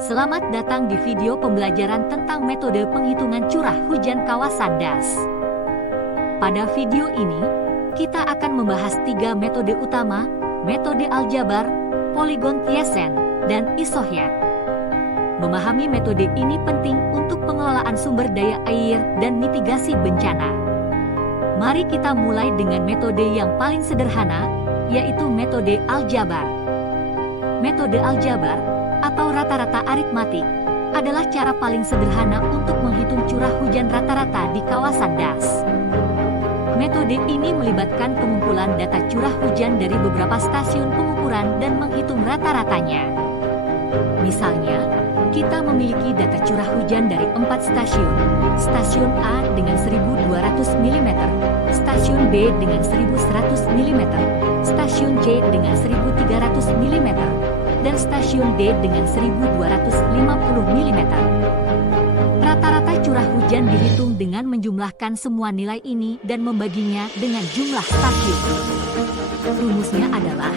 Selamat datang di video pembelajaran tentang metode penghitungan curah hujan kawasan DAS. Pada video ini, kita akan membahas 3 metode utama, metode aljabar, poligon Thiessen, dan isohyet. Memahami metode ini penting untuk pengelolaan sumber daya air dan mitigasi bencana. Mari kita mulai dengan metode yang paling sederhana, yaitu metode aljabar. Metode aljabar atau rata-rata aritmatik adalah cara paling sederhana untuk menghitung curah hujan rata-rata di kawasan DAS. Metode ini melibatkan pengumpulan data curah hujan dari beberapa stasiun pengukuran dan menghitung rata-ratanya. Misalnya, kita memiliki data curah hujan dari 4 stasiun. Stasiun A dengan 1200 mm, stasiun B dengan 1100 mm, stasiun C dengan 1300 mm, dan stasiun D dengan 1250 mm. Rata-rata curah hujan dihitung dengan menjumlahkan semua nilai ini dan membaginya dengan jumlah stasiun. Rumusnya adalah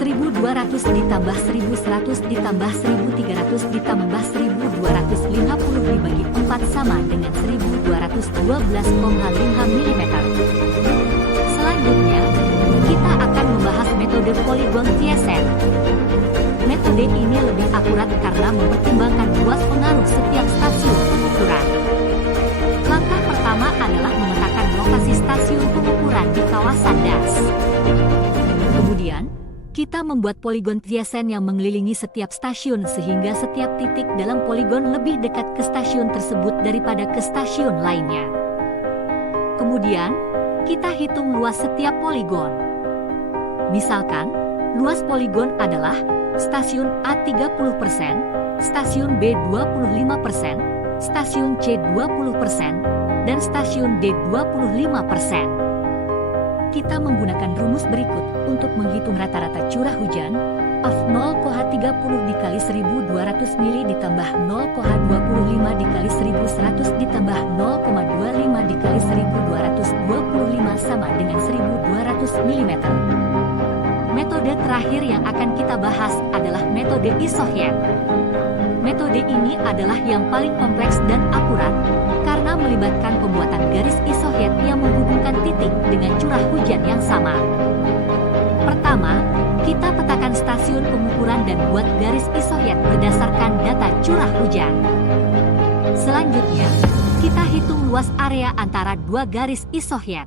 1200 ditambah 1100 ditambah 1300 ditambah 1250 dibagi 4 sama dengan 1212,5 mm. Selanjutnya, kita akan membahas metode poligon Thiessen. Metode ini lebih akurat karena mempertimbangkan luas pengaruh setiap stasiun pengukuran. Langkah pertama adalah memetakan lokasi stasiun pengukuran di kawasan DAS. Kemudian, kita membuat poligon Thiessen yang mengelilingi setiap stasiun sehingga setiap titik dalam poligon lebih dekat ke stasiun tersebut daripada ke stasiun lainnya. Kemudian, kita hitung luas setiap poligon. Misalkan, luas poligon adalah stasiun A 30%, stasiun B 25%, stasiun C 20%, dan stasiun D 25%. Kita menggunakan rumus berikut untuk menghitung rata-rata curah hujan. Of 0,30 dikali 1200 mili ditambah 0,25 dikali 1100 ditambah 0,25 dikali 1225 sama dengan 1200 mm. Metode terakhir yang akan kita bahas adalah metode isohyet. Metode ini adalah yang paling kompleks dan akurat karena melibatkan pembuatan garis isohyet yang menghubungkan titik dengan curah hujan yang sama. Pertama, kita petakan stasiun pengukuran dan buat garis isohyet berdasarkan data curah hujan. Selanjutnya, kita hitung luas area antara 2 garis isohyet.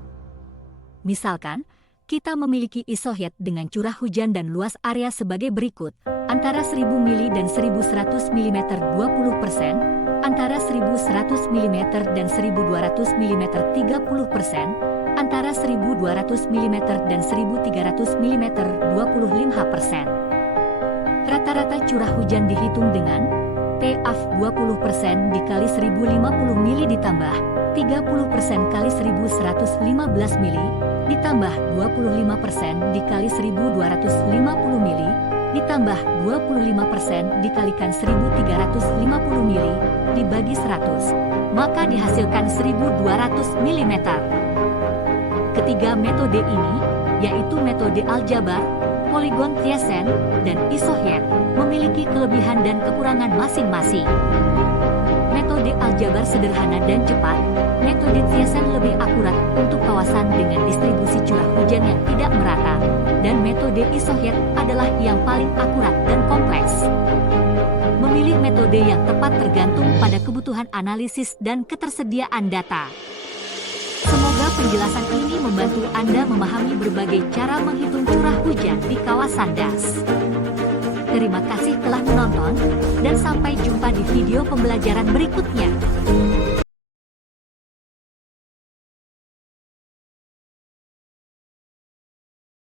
Misalkan, kita memiliki isohyet dengan curah hujan dan luas area sebagai berikut, antara 1000 mili dan 1100 mm 20%, antara 1100 mm dan 1200 mm 30%, antara 1200 mm dan 1300 mm 25%. Rata-rata curah hujan dihitung dengan PAF 20% dikali 1050 mili ditambah 30% kali 1115 mili ditambah 25% dikali 1250 mili ditambah 25% dikalikan 1350 mili dibagi 100, maka dihasilkan 1200 mm. Ketiga metode ini, yaitu metode aljabar, poligon Thiessen, dan isohyet, memiliki kelebihan dan kekurangan masing-masing. Metode aljabar sederhana dan cepat, metode Thiessen lebih akurat untuk kawasan dengan distribusi curah hujan yang tidak merata, dan metode isohyet adalah yang paling akurat dan kompleks. Memilih metode yang tepat tergantung pada kebutuhan analisis dan ketersediaan data. Semoga penjelasan ini membantu Anda memahami berbagai cara menghitung curah hujan di kawasan DAS. Terima kasih telah menonton, dan sampai jumpa di video pembelajaran berikutnya.